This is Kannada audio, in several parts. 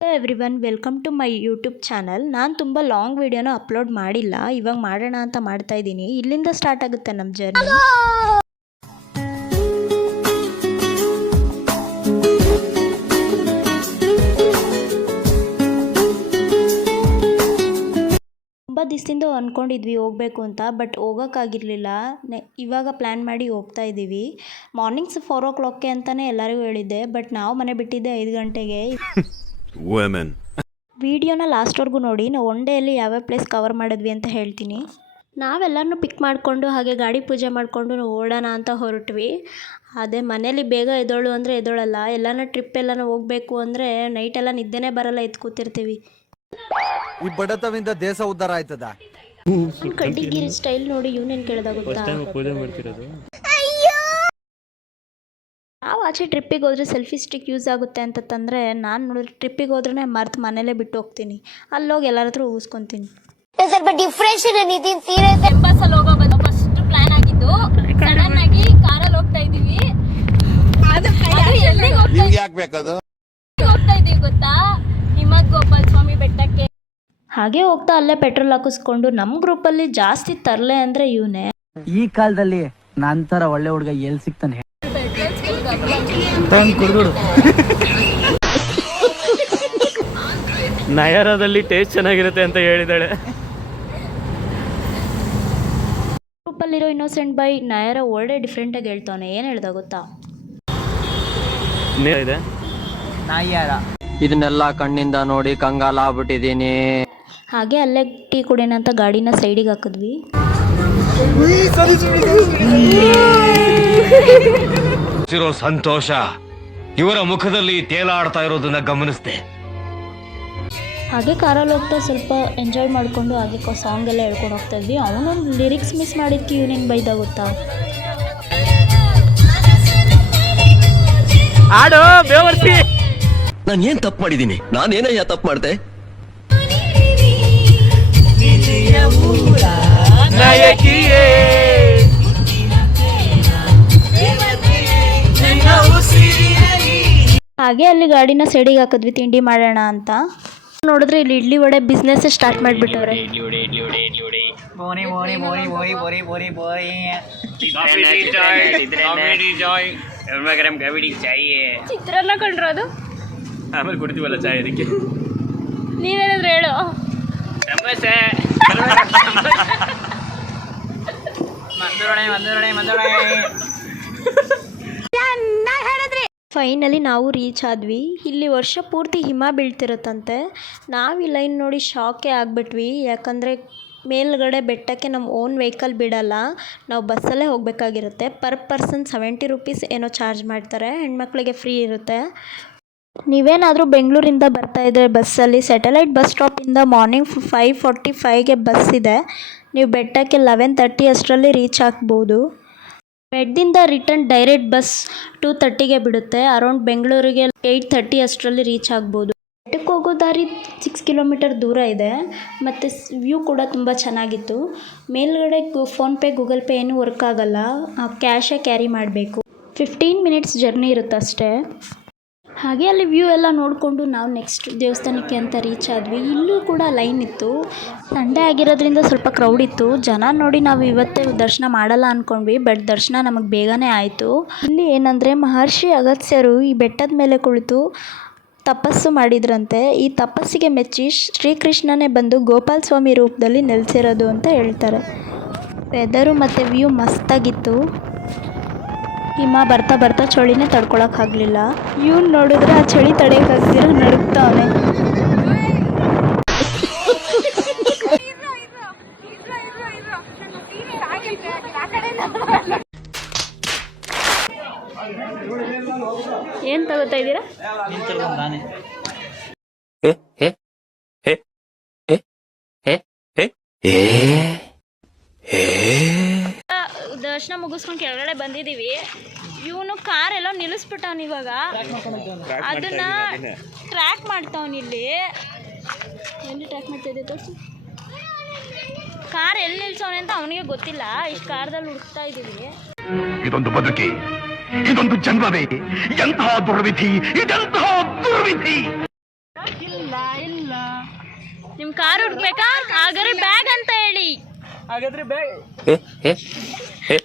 Hello everyone, welcome to my YouTube channel. ನಾನು ತುಂಬ ಲಾಂಗ್ ವೀಡಿಯೋನ ಅಪ್ಲೋಡ್ ಮಾಡಿಲ್ಲ, ಇವಾಗ ಮಾಡೋಣ ಅಂತ ಮಾಡ್ತಾ ಇದ್ದೀನಿ. ಇಲ್ಲಿಂದ ಸ್ಟಾರ್ಟ್ ಆಗುತ್ತೆ ನಮ್ಮ ಜರ್ನಿ. ತುಂಬ ದಿವಸದಿಂದ ಅಂದ್ಕೊಂಡಿದ್ವಿ ಹೋಗಬೇಕು ಅಂತ, ಬಟ್ ಹೋಗೋಕ್ಕಾಗಿರಲಿಲ್ಲ. ಇವಾಗ ಪ್ಲ್ಯಾನ್ ಮಾಡಿ ಹೋಗ್ತಾ ಇದ್ದೀವಿ. ಮಾರ್ನಿಂಗ್ಸ್ 4 o'clockಗೆ ಅಂತಲೇ ಎಲ್ಲರಿಗೂ ಹೇಳಿದ್ದೆ, ಬಟ್ ನಾವು ಮನೆ ಬಿಟ್ಟಿದ್ದೆ 5 ಗಂಟೆಗೆ. ವಿಡಿಯೋನ ಲಾಸ್ಟ್ವರೆಗೂ ನೋಡಿ. ನಾವು ಒನ್ ಡೇಯಲ್ಲಿ ಯಾವ್ಯಾವ ಪ್ಲೇಸ್ ಕವರ್ ಮಾಡಿದ್ವಿ ಅಂತ ಹೇಳ್ತೀನಿ. ನಾವೆಲ್ಲರನ್ನೂ ಪಿಕ್ ಮಾಡಿಕೊಂಡು ಹಾಗೆ ಗಾಡಿ ಪೂಜೆ ಮಾಡಿಕೊಂಡು ನಾವು ಓಡೋಣ ಅಂತ ಹೊರಟ್ವಿ. ಅದೇ ಮನೇಲಿ ಬೇಗ ಎದ್ದೋಳು ಅಂದರೆ ಎದ್ದೋಳಲ್ಲ. ಎಲ್ಲಾನ ಟ್ರಿಪ್ ಎಲ್ಲಾನ ಹೋಗಬೇಕು ಅಂದರೆ ನೈಟೆಲ್ಲ ನಿದ್ದೆನೇ ಬರಲ್ಲ, ಎದ್ದು ಕೂತಿರ್ತೀವಿ. ಈ ಬಡತವಿಂದ ದೇಶ ಉದ್ಧಾರ ಆಯ್ತದ. ಕಡ್ಡಿಗಿರಿ ಸ್ಟೈಲ್ ನೋಡಿ ಇವನೇನು ಕೇಳ್ದ ಗೊತ್ತಾ? ನಾವು ಆಚೆ ಟ್ರಿಪ್ಪಿಗೆ ಹೋದರೆ ಸೆಲ್ಫಿ ಸ್ಟಿಕ್ ಯೂಸ್ ಆಗುತ್ತೆ ಅಂತ ತಂದರೆ, ನಾನು ನೋಡಿದ್ರೆ ಟ್ರಿಪ್ಪಿಗೆ ಹೋದ್ರೆ ಮರ್ತು ಮನೇಲೇ ಬಿಟ್ಟು ಹೋಗ್ತೀನಿ. ಅಲ್ಲೋಗಿ ಎಲ್ಲರ ಹತ್ರ ಊಸ್ಕೊತೀನಿ. ಸ್ವಲ್ಪ ಡಿಫ್ರೆನ್ಷಿಯೇಟ್ ನಿತಿನ್ ಸೀರಿಯಸ್ ಬಸ್ ಅಲ್ಲಿ ಹೋಗೋ ಬದಲು ಫಸ್ಟ್ ಪ್ಲಾನ್ ಆಗಿದ್ದು ಸಡನ್ ಆಗಿ ಕಾರಲ್ಲಿ ಹೋಗ್ತಾ ಇದೀವಿ. ಅದು ಎಲ್ಲಿಗೆ ಹೋಗ್ತಾ ಇದೀವಿ ಗೊತ್ತಾ? ಹಿಮತ್ ಗೋಪಾಲ್ ಸ್ವಾಮಿ ಬೆಟ್ಟಕ್ಕೆ. ಹಾಗೆ ಹೋಗ್ತಾ ಅಲ್ಲೇ ಪೆಟ್ರೋಲ್ ಹಾಕಿಸ್ಕೊಂಡು ನಮ್ಮ ಗ್ರೂಪಲ್ಲಿ ಜಾಸ್ತಿ ತರಲೆ ಅಂದರೆ ಇವನೇ. ಈ ಕಾಲದಲ್ಲಿ ನಂತರ ಒಳ್ಳೆ ಹುಡುಗ ಎಲ್ಲಿ ಸಿಗ್ತಾನೆ? ನಯರದಲ್ಲಿ ಟೇಸ್ಟ್ ಚೆನ್ನಾಗಿರುತ್ತೆ ಅಂತ ಹೇಳಿದಾಳೆ. ಗ್ರೂಪಲ್ಲಿರೋ ಇನ್ನೋಸೆಂಟ್ ಬೈ ನಯರ ಒಳ್ಳೆ ಡಿಫ್ರೆಂಟಾಗಿ ಹೇಳ್ತಾನೆ. ಏನು ಹೇಳ್ದ ಗೊತ್ತಾ? ಇದೆ ನಾಯ್ಯಾರ ಇದನ್ನೆಲ್ಲ ಕಣ್ಣಿಂದ ನೋಡಿ ಕಂಗಾಲ ಆಗ್ಬಿಟ್ಟಿದೀನಿ. ಹಾಗೆ ಅಲ್ಲೇ ಟೀ ಕುಡಿಯೋಣ ಅಂತ ಗಾಡಿನ ಸೈಡಿಗೆ ಹಾಕಿದ್ವಿ. ಸಂತೋಷ ಇವರ ಮುಖದಲ್ಲಿ ತೇಲಾಡ್ತಾ ಇರೋದನ್ನ ಗಮನಿಸಿದೆ. ಹಾಗೆ ಕಾರಲ್ಲಿ ಹೋಗ್ತಾ ಸ್ವಲ್ಪ ಎಂಜಾಯ್ ಮಾಡಿಕೊಂಡು ಹಾಗೆ ಸಾಂಗ್ ಎಲ್ಲ ಹೇಳ್ಕೊಂಡು ಹೋಗ್ತಾ ಇದ್ವಿ. ಅವನೊಂದು ಲಿರಿಕ್ಸ್ ಮಿಸ್ ಮಾಡಿದ್ಕೆ ಇವನೇನು ಬೈದ ಗೊತ್ತಾ? ಆಡೋ ಬೇವರ್ಸಿ. ನಾನು ಏನ್ ತಪ್ಪು ಮಾಡಿದ್ದೀನಿ? ನಾನೇನಯ್ಯ ತಪ್ಪು ಮಾಡ್ದೆ? ಹಾಗೆ ಅಲ್ಲಿ ಗಾಡಿನ ಸೈಡಿಗೆ ಹಾಕಿದ್ವಿ ತಿಂಡಿ ಮಾಡೋಣ ಅಂತ. ನೋಡಿದ್ರೆ ಇಲ್ಲಿ ಇಡ್ಲಿ ವಡೆ ಬಿಸ್ನೆಸ್ ಸ್ಟಾರ್ಟ್ ಮಾಡಿಬಿಟ್ಟವ್ರೆ. ಚಿತ್ರಾನ್ನ ಕಂಡ್ರೋದು ಆಮೇಲೆ ಕುಡಿತೀವಲ್ಲ ಚಾಯ್, ಅದಕ್ಕೆ ನೀವೇನಾದ್ರು ಹೇಳು. ಫೈನಲಿ ನಾವು ರೀಚ್ ಆದ್ವಿ. ಇಲ್ಲಿ ವರ್ಷ ಪೂರ್ತಿ ಹಿಮ ಬೀಳ್ತಿರುತ್ತಂತೆ. ನಾವು ಈ ಲೈನ್ ನೋಡಿ ಶಾಕೇ ಆಗಿಬಿಟ್ವಿ. ಯಾಕಂದರೆ ಮೇಲ್ಗಡೆ ಬೆಟ್ಟಕ್ಕೆ ನಮ್ಮ ಓನ್ ವೆಹಿಕಲ್ ಬಿಡಲ್ಲ, ನಾವು ಬಸ್ಸಲ್ಲೇ ಹೋಗಬೇಕಾಗಿರುತ್ತೆ. ಪರ್ ಪರ್ಸನ್ 70 rupees ಏನೋ ಚಾರ್ಜ್ ಮಾಡ್ತಾರೆ. ಹೆಣ್ಮಕ್ಳಿಗೆ ಫ್ರೀ ಇರುತ್ತೆ. ನೀವೇನಾದರೂ ಬೆಂಗಳೂರಿಂದ ಬರ್ತಾಯಿದ್ರೆ ಬಸ್ಸಲ್ಲಿ ಸ್ಯಾಟಲೈಟ್ ಬಸ್ ಸ್ಟಾಪಿಂದ ಮಾರ್ನಿಂಗ್ 5:45ಗೆ ಬಸ್ ಇದೆ. ನೀವು ಬೆಟ್ಟಕ್ಕೆ 11:30 ಅಷ್ಟರಲ್ಲಿ ರೀಚ್ ಆಗ್ಬೋದು. ಬೆಟ್ಟದಿಂದ ರಿಟರ್ನ್ ಡೈರೆಕ್ಟ್ ಬಸ್ 2:30ಗೆ ಬಿಡುತ್ತೆ. ಅರೌಂಡ್ ಬೆಂಗಳೂರಿಗೆ 8:30 ಅಷ್ಟರಲ್ಲಿ ರೀಚ್ ಆಗ್ಬೋದು. ಬೆಟ್ಟಕ್ಕೆ ಹೋಗೋ ದಾರಿ 6 kilometer ದೂರ ಇದೆ. ಮತ್ತು ವ್ಯೂ ಕೂಡ ತುಂಬ ಚೆನ್ನಾಗಿತ್ತು. ಮೇಲ್ಗಡೆ ಫೋನ್ಪೇ ಗೂಗಲ್ ಪೇ ಏನೂ ವರ್ಕ್ ಆಗಲ್ಲ, ಕ್ಯಾಶೇ ಕ್ಯಾರಿ ಮಾಡಬೇಕು. 15 minutes ಜರ್ನಿ ಇರುತ್ತೆ ಅಷ್ಟೇ. ಹಾಗೆ ಅಲ್ಲಿ ವ್ಯೂ ಎಲ್ಲ ನೋಡಿಕೊಂಡು ನಾವು ನೆಕ್ಸ್ಟ್ ದೇವಸ್ಥಾನಕ್ಕೆ ಅಂತ ರೀಚ್ ಆದ್ವಿ. ಇಲ್ಲೂ ಕೂಡ ಲೈನ್ ಇತ್ತು. ಸಂಡೇ ಆಗಿರೋದ್ರಿಂದ ಸ್ವಲ್ಪ ಕ್ರೌಡ್ ಇತ್ತು. ಜನ ನೋಡಿ ನಾವು ಇವತ್ತೇ ದರ್ಶನ ಮಾಡಲ್ಲ ಅಂದ್ಕೊಂಡ್ವಿ, ಬಟ್ ದರ್ಶನ ನಮಗೆ ಬೇಗನೆ ಆಯಿತು. ಇಲ್ಲಿ ಏನಂದರೆ ಮಹರ್ಷಿ ಅಗಸ್ತ್ಯರು ಈ ಬೆಟ್ಟದ ಮೇಲೆ ಕುಳಿತು ತಪಸ್ಸು ಮಾಡಿದ್ರಂತೆ. ಈ ತಪಸ್ಸಿಗೆ ಮೆಚ್ಚಿ ಶ್ರೀಕೃಷ್ಣನೇ ಬಂದು ಗೋಪಾಲ ಸ್ವಾಮಿ ರೂಪದಲ್ಲಿ ನೆಲೆಸಿರೋದು ಅಂತ ಹೇಳ್ತಾರೆ. ವೆದರು ಮತ್ತು ವ್ಯೂ ಮಸ್ತಾಗಿತ್ತು. ಹಿಮ ಬರ್ತಾ ಬರ್ತಾ ಚಳಿನೇ ತಡ್ಕೊಳಕ್ಕಾಗಲಿಲ್ಲ. ಇವ್ನು ನೋಡಿದ್ರೆ ಆ ಚಳಿ ತಡೆಯೋಕ್ಕಾಗ್ದಿರ ನಡುಗ್ತಾವನೆ. ಏನು ತಗೋತಾ ಇದ್ದೀರಾ? ದರ್ಶನ ಮುಗಿಸ್ಕೊಂಡು ಕೆಳಗಡೆ ಬಂದಿದ್ದೀವಿ. ಇವನು ಕಾರ್ ಎಲ್ಲೋ ನಿಲ್ಲಿಸ್ಬಿಟ್ಟವನು. ಇವಾಗ ಅದನ್ನ ಟ್ರ್ಯಾಕ್ ಮಾಡ್ತಾವನು. ಇಲ್ಲಿ ಎಲ್ಲಿ ಟ್ರ್ಯಾಕ್ ಮಾಡ್ತಾ ಇದೆ ತೋರಿಸು. ಕಾರ್ ಎಲ್ಲಿ ನಿಲ್ಸವನೆ ಅಂತ ಅವನಿಗೆ ಗೊತ್ತಿಲ್ಲ. ಇಷ್ಟು ಕಾರ್ದಲ್ಲಿ ಹುಡುಕ್ತಾ ಇದ್ದೀವಿ. ಇದೊಂದು ಬದುಕಿ, ಇದೊಂದು ಜನ್ಮವೇ, ಎಂತಹ ದುರ್ವಿಧಿ, ಇದೆಂತಹ ದುರ್ವಿಧಿ. ನಿಮ್ ಕಾರ್ ಹುಡ್ಬೇಕಾ? ಹಾಗಾದ್ರೆ ಬ್ಯಾಗ್ ಅಂತ ಹೇಳಿ. ಹಾಗಾದ್ರೆ ಬ್ಯಾಗ್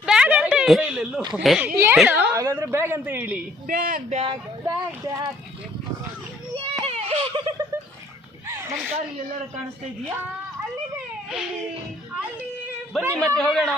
ಬ್ಯಾಗ್ ಅಂತ ಹೇಳು. ಹಾಗಾದ್ರೆ ಬ್ಯಾಗ್ ಅಂತ ಹೇಳಿ. ನಮ್ಮ ಕಾರ್ ಎಲ್ಲಾರ ಕಾಣಿಸ್ತಾ ಇದೆಯಾ? ಬನ್ನಿ ಮತ್ತೆ ಹೋಗೋಣ.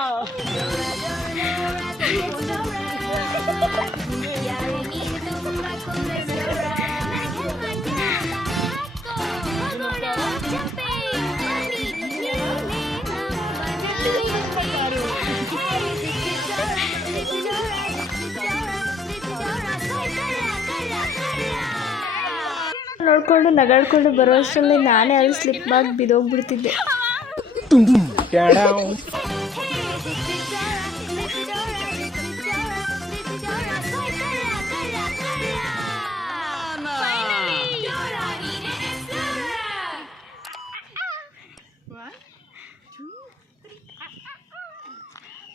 ನೋಡ್ಕೊಂಡು ನಗಾಡ್ಕೊಂಡು ಬರೋ ಅಷ್ಟರಲ್ಲಿ ನಾನೇ ಅಲ್ಲಿ ಸ್ಲಿಪ್ ಆಗಿ ಬಿದ್ದೋಗ್ಬಿಡ್ತಿದ್ದೆ.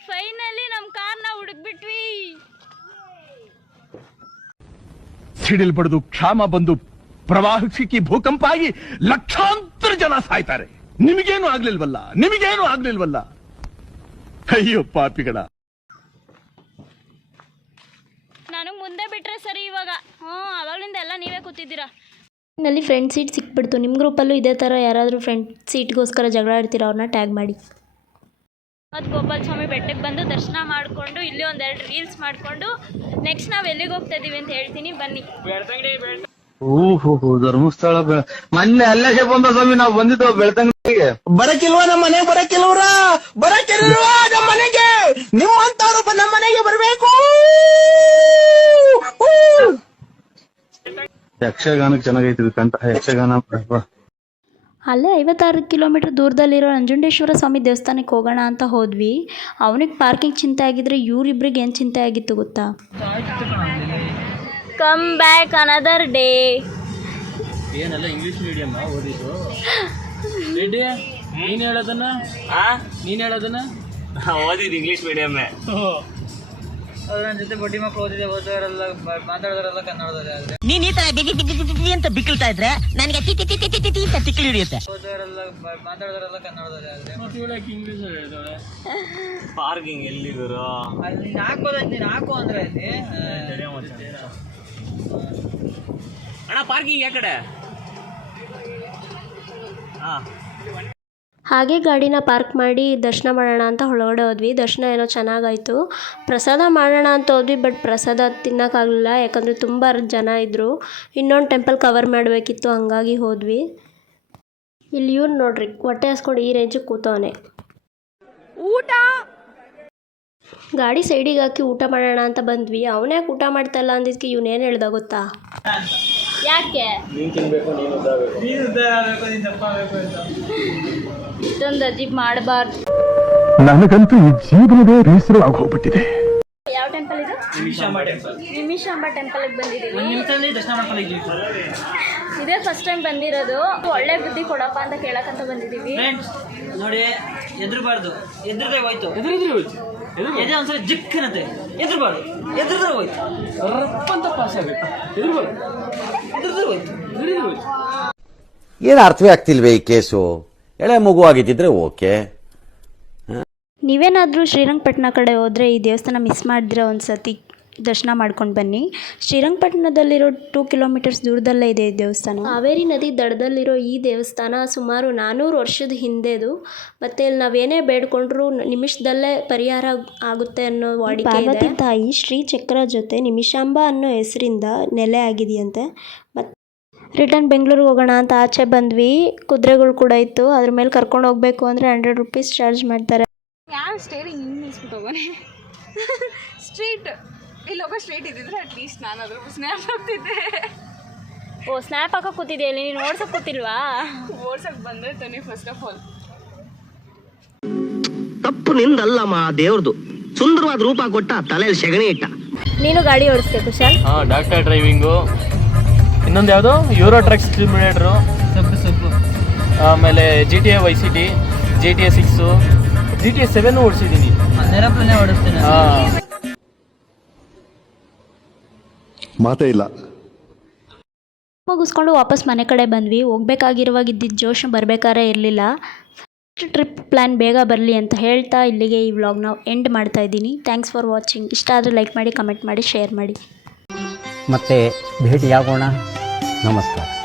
ಫೈನಲಿ ನಮ್ ಕಾರ್ನ ಹುಡುಕ್ಬಿಟ್ವಿ. ಸಿಡಿಲ್ ಬಡಿದು ಕ್ಷಾಮ ಬಂದು ಪ್ರವಾಹ ಸಿಕ್ಕಿ ಭೂಕಂಪ ಆಗಿ ಲಕ್ಷಾಂತರ ಜನ ಸಾಯ್ತಾರೆ. ನಿಮಗೇನು ಆಗ್ಲಿಲ್ವಲ್ಲ. ಅಯ್ಯೋ ಪಾಪಿಗಳ. ನಾನು ಮುಂದೆ ಬಿಟ್ರೆ ಸರಿ ಇವಾಗ. ಅವಾಗ್ಲಿಂದ ಎಲ್ಲ ನೀವೇ ಕೂತಿದ್ದೀರಾ. ನಲ್ಲಿ ಫ್ರಂಟ್ ಸೀಟ್ ಸಿಕ್ಬಿಡ್ತು. ನಿಮ್ಮ ಗ್ರೂಪಲ್ಲೂ ಇದೇ ಥರ ಯಾರಾದರೂ ಫ್ರಂಟ್ ಸೀಟ್ಗೋಸ್ಕರ ಜಗಳ ಆಡ್ತೀರಾ, ಅವ್ರನ್ನ ಟ್ಯಾಗ್ ಮಾಡಿ. ಮತ್ತು ಗೋಪಾಲ ಸ್ವಾಮಿ ಬೆಟ್ಟಕ್ಕೆ ಬಂದು ದರ್ಶನ ಮಾಡಿಕೊಂಡು ಇಲ್ಲಿ ಒಂದೆರಡು ರೀಲ್ಸ್ ಮಾಡಿಕೊಂಡು ನೆಕ್ಸ್ಟ್ ನಾವು ಎಲ್ಲಿಗೆ ಹೋಗ್ತಾ ಇದ್ದೀವಿ ಅಂತ ಹೇಳ್ತೀನಿ, ಬನ್ನಿ. ಓಹೋ ಧರ್ಮಸ್ಥಳ ಮೊನ್ನೆ ಅಲ್ಲೇ ಬಂದ ಸ್ವಾಮಿ ನಾವು ಬಂದಿದ್ದು ಬೆಳ್ತಂಗಡಿಗೆ. ಬರಕಿಲ್ವಾ ನಮ್ಮ ಮನೆಗೆ? ಬರಕಿಲ್ವ ನಮ್ಮ ಮನೆಗೆ? ನಿಮ್ಮಂತವ್ರು ನಮ್ಮ ಮನೆಗೆ ಬರ್ಬೇಕು. ಯಕ್ಷಗಾನಕ್ಕೆ ಚೆನ್ನಾಗೈತಿ ಕಂಠ. ಯಕ್ಷಗಾನ ಅಲ್ಲೇ 56 ಕಿಲೋಮೀಟ್ರ್ ದೂರದಲ್ಲಿರೋ ನಂಜುಂಡೇಶ್ವರ ಸ್ವಾಮಿ ದೇವಸ್ಥಾನಕ್ಕೆ ಹೋಗೋಣ ಅಂತ ಹೋದ್ವಿ. ಅವನಿಗೆ ಪಾರ್ಕಿಂಗ್ ಚಿಂತೆ ಆಗಿದ್ರೆ ಇವರಿಬ್ರಿಗೆ ಏನು ಚಿಂತೆ ಆಗಿತ್ತು ಗೊತ್ತಾ? Come back another day. ಏನೆಲ್ಲ ಇಂಗ್ಲಿಷ್ ಮೀಡಿಯಂ ಓದಿದ್ದು? ನೀನ್ ಹೇಳೋದನ್ನ ಓದಿದ್ದು ಇಂಗ್ಲಿಷ್ ಮೀಡಿಯಮ್ಮೇ. ನನ್ನ ಜೊತೆ ಬಡ್ಡಿ ಮಕ್ಕಳು ಓದಿದೆ, ಓದೋರೆಲ್ಲ ಮಾತಾಡೋರೆಲ್ಲ ಕನ್ನಡದವರೇ. ನೀನ್ ಈ ತರ ಬಿಗಿ ಅಂತ ಬಿಕ್ಕಳ್ತಾ ಇದ್ರೆ ನನಗೆ ಟಿ ಅಂತ ತಿಕ್ಕಲಿ ಹಿಡಿಯುತ್ತೆ. ಓದೋರೆಲ್ಲ ಮಾತಾಡೋರೆಲ್ಲ ಕನ್ನಡದವರೇ. ಇಂಗ್ಲಿಷ್ ಹೇಳಿದವಳೆ. ಪಾರ್ಕಿಂಗ್ ಎಲ್ಲಿದ್ರು? ಅಲ್ಲಿ ನೀನ್ ಹಾಕೋದೈತಿ, ನೀನ್ ಹಾಕು ಅಂದ್ರೆ ಅಲ್ಲಿ ಅಣ್ಣ ಪಾರ್ಕಿಂಗ್ ಯಾ ಕಡೆ? ಹಾಗೆ ಗಾಡಿನ ಪಾರ್ಕ್ ಮಾಡಿ ದರ್ಶನ ಮಾಡೋಣ ಅಂತ ಒಳಗಡೆ ಹೋದ್ವಿ. ದರ್ಶನ ಏನೋ ಚೆನ್ನಾಗಾಯಿತು. ಪ್ರಸಾದ ಮಾಡೋಣ ಅಂತ ಹೋದ್ವಿ, ಬಟ್ ಪ್ರಸಾದ ತಿನ್ನೋಕ್ಕಾಗಲಿಲ್ಲ, ಯಾಕಂದರೆ ತುಂಬ ಜನ ಇದ್ದರು. ಇನ್ನೊಂದು ಟೆಂಪಲ್ ಕವರ್ ಮಾಡಬೇಕಿತ್ತು, ಹಂಗಾಗಿ ಹೋದ್ವಿ. ಇಲ್ಲಿ ಇವ್ರು ನೋಡ್ರಿ, ಹೊಟ್ಟೆ ಹಾಸ್ಕೊಂಡು ಈ ರೇಂಜಿಗೆ ಕೂತವನೆ. ಊಟ ಗಾಡಿ ಸೈಡಿಗೆ ಹಾಕಿ ಊಟ ಮಾಡೋಣ ಅಂತ ಬಂದ್ವಿ. ಅವನೇ ಊಟ ಮಾಡ್ತಾಯಿಲ್ಲ ಅಂದಿದ್ದಕ್ಕೆ ಇವನೇನು ಹೇಳ್ದ ಗೊತ್ತಾ? ಯಾಕೆ ಇಷ್ಟೊಂದು ಅಜೀಬ್ ಮಾಡಬಾರ್ದು. ನನಗಂತೂ ಈ ಜೀವನವೇ ಬೇಸರವಾಗಿ ಹೋಗ್ಬಿಟ್ಟಿದೆ. ಯಾವ ಟೆಂಪಲ್ ಇದು? ನಿಮಿಷಾಂಬ ಟೆಂಪಲ್ಗೆ ಬಂದಿದ್ದೀವಿ. ದರ್ಶನ ಮಾಡ್ಕೊಳ್ಳಿ. ಇದೇ ಫಸ್ಟ್ ಟೈಮ್ ಬಂದಿರೋದು. ಒಳ್ಳೆ ಬುದ್ಧಿ ಕೊಡಪ್ಪ ಅಂತ ಕೇಳಕ್ಕಂತ ಬಂದಿದ್ದೀವಿ. ನೋಡಿ, ಎದ್ರಬಾರ್ದು. ಎದ್ರದೇ ಹೋಯ್ತು. ಎದೆ ಒಂದ್ಸಲ ಜಿಕ್ಕನತೆ. ಎದ್ರಬಾರ್ದು. ಎದ್ರದೇ ಹೋಯ್ತು. ರಪ್ಪಂತ ಪಾಸ್ ಆಗುತ್ತೆ. ಎದ್ರದೇ ಹೋಯ್ತು. ಏನು ಅರ್ಥವೇ ಆಗ್ತಿಲ್ವೇ ಈ ಕೇಸು? ಎಳೆ ಮಗು ಆಗಿದ್ದಿದ್ರೆ ಓಕೆ. ನೀವೇನಾದರೂ ಶ್ರೀರಂಗಪಟ್ಟಣ ಕಡೆ ಹೋದರೆ ಈ ದೇವಸ್ಥಾನ ಮಿಸ್ ಮಾಡಿದ್ರೆ ಒಂದು ಸತಿ ದರ್ಶನ ಮಾಡ್ಕೊಂಡು ಬನ್ನಿ. ಶ್ರೀರಂಗಪಟ್ಟಣದಲ್ಲಿರೋ 2 ಕಿಲೋಮೀಟರ್ಸ್ ದೂರದಲ್ಲೇ ಇದೆ ಈ ದೇವಸ್ಥಾನ. ಕಾವೇರಿ ನದಿ ದಡದಲ್ಲಿರೋ ಈ ದೇವಸ್ಥಾನ ಸುಮಾರು 400 ವರ್ಷದ ಹಿಂದೆದು. ಮತ್ತು ಇಲ್ಲಿ ನಾವೇನೇ ಬೇಡ್ಕೊಂಡ್ರೂ ನಿಮಿಷದಲ್ಲೇ ಪರಿಹಾರ ಆಗುತ್ತೆ ಅನ್ನೋ ವಾಡಿಕೆ ಇದೆ. ಪಾರ್ವತಿ ತಾಯಿ ಶ್ರೀ ಚಕ್ರ ಜೊತೆ ನಿಮಿಷಾಂಬ ಅನ್ನೋ ಹೆಸರಿಂದ ನೆಲೆ ಆಗಿದೆಯಂತೆ. ಮತ್ತು ರಿಟರ್ನ್ ಬೆಂಗಳೂರಿಗೆ ಹೋಗೋಣ ಅಂತ ಆಚೆ ಬಂದ್ವಿ. ಕುದುರೆಗಳು ಕೂಡ ಇತ್ತು. ಅದ್ರ ಮೇಲೆ ಕರ್ಕೊಂಡು ಹೋಗಬೇಕು ಅಂದರೆ 100 ರೂಪೀಸ್ ಚಾರ್ಜ್ ಮಾಡ್ತಾರೆ. ಯಾವ ಸ್ಟೇರಿಂಗ್ ಹಿಂಗೆ ನಿಲ್ಸ್ಬಿಟ್ಟು ಹೋಗೋಣ. ಸ್ಟ್ರೀಟ್ ಇಲ್ಲಿ ಹೋಗೋ ಸ್ಟ್ರೀಟ್ ಇದ್ದಿದ್ರೆ ಅಟ್ಲೀಸ್ಟ್ ನಾನು ಅದ್ರ ಸ್ನ್ಯಾಪ್ ಹಾಕ್ತಿದ್ದೆ. ಓ ಸ್ನ್ಯಾಪ್ ಹಾಕೋ ಕೂತಿದೆಯಲ್ಲಿ, ನೀನು ಓಡ್ಸೋಕೆ ಕೂತಿಲ್ವಾ? ಓಡ್ಸೋಕೆ ಬಂದರೆ ತಾನೇ ಫಸ್ಟ್ ಆಫ್ ಆಲ್. ತಪ್ಪು ನಿಂದಲ್ಲಮ್ಮ, ದೇವ್ರದು. ಸುಂದರವಾದ ರೂಪ ಕೊಟ್ಟ, ತಲೆಯಲ್ಲಿ ಸೆಗಣಿ ಇಟ್ಟ. ನೀನು ಗಾಡಿ ಓಡಿಸ್ತೆ ಕುಶಾಲ್? Doctor driving. ಇನ್ನೊಂದು ಯಾವುದು ಯೂರೋ ಟ್ರಕ್ ಸಿಮ್ಯುಲೇಟ್ರು, ಆಮೇಲೆ GTA Vice City, GTA 6, GTA 7 ಓಡಿಸಿದ್ದೀನಿ. ನೆನಪನ್ನೇ ಓಡಿಸ್ತೀನಿ. ಮಾತೇ ಇಲ್ಲ. ಮುಗಿಸ್ಕೊಂಡು ವಾಪಸ್ ಮನೆ ಕಡೆ ಬಂದ್ವಿ. ಹೋಗ್ಬೇಕಾಗಿರುವಾಗ ಇದ್ದಿದ್ದ ಜೋಶ್ ಬರಬೇಕಾದ್ರೆ ಇರಲಿಲ್ಲ. ಟ್ರಿಪ್ ಪ್ಲ್ಯಾನ್ ಬೇಗ ಬರಲಿ ಅಂತ ಹೇಳ್ತಾ ಇಲ್ಲಿಗೆ ಈ ವ್ಲಾಗ್ನ ಎಂಡ್ ಮಾಡ್ತಾ ಇದ್ದೀನಿ. Thanks for watching. ಇಷ್ಟ ಆದರೆ ಲೈಕ್ ಮಾಡಿ, ಕಮೆಂಟ್ ಮಾಡಿ, ಶೇರ್ ಮಾಡಿ. ಮತ್ತೆ ಭೇಟಿಯಾಗೋಣ. ನಮಸ್ಕಾರ.